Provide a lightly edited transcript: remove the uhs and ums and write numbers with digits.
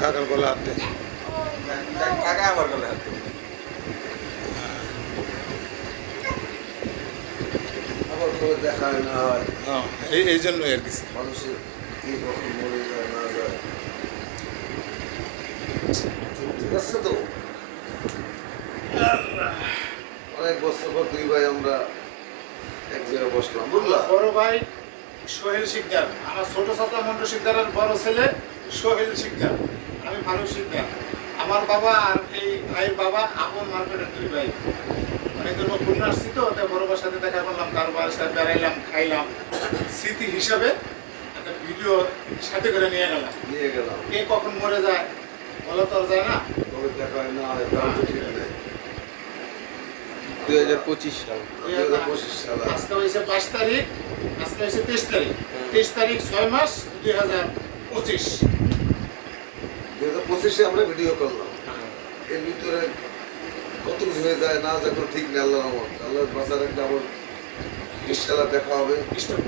কাকার গলা হাতে কাকা আমার গলা হাতে আবার করে দেখা হয় না হয় এই জন্যই আর কি মানুষের কি কখন মরে যায় না যায় ঠিক আছে তো অনেক বছর পর দুই ভাই আমরা এক জায়গায় বসলাম বুঝলাম বড় ভাই সোহেল শিকদার, আমার ছোট চাচা মন্টু শিকদারের বড় ছেলে সোহেল শিকদার, আমি ফারুক শিকদার। আমার বাবা আর এই ভাইয়ের বাবা আপন মার্কেটের দুই ভাই। অনেকদিন খুলনা আসছি তো, তাই বড় ভাইয়ের সাথে দেখা করলাম, তার বাবার সাথে বেড়াইলাম, খাইলাম, স্মৃতি হিসাবে একটা ভিডিও সাথে করে নিয়ে গেলাম। কে কখন মরে যায় বলা তো আর যায় না। তবে দেখা হয় না হয় তাও তো ঠিক নেই 2025 সাল 2025 সালে আজকে হয়েছে 5 তারিখ, আজকে হয়েছে 23 তারিখ, 23 তারিখ 6 মাস 2025। 2025 আমরা ভিডিও করলাম এর ভিতরে কত কিছু হয়ে যায় না যায় কোনো ঠিক নেই আল্লাহর রহমত আল্লাহর বাঁচার একটা আবার ইনশাআল্লাহ দেখা হবে ডিস্টার্ব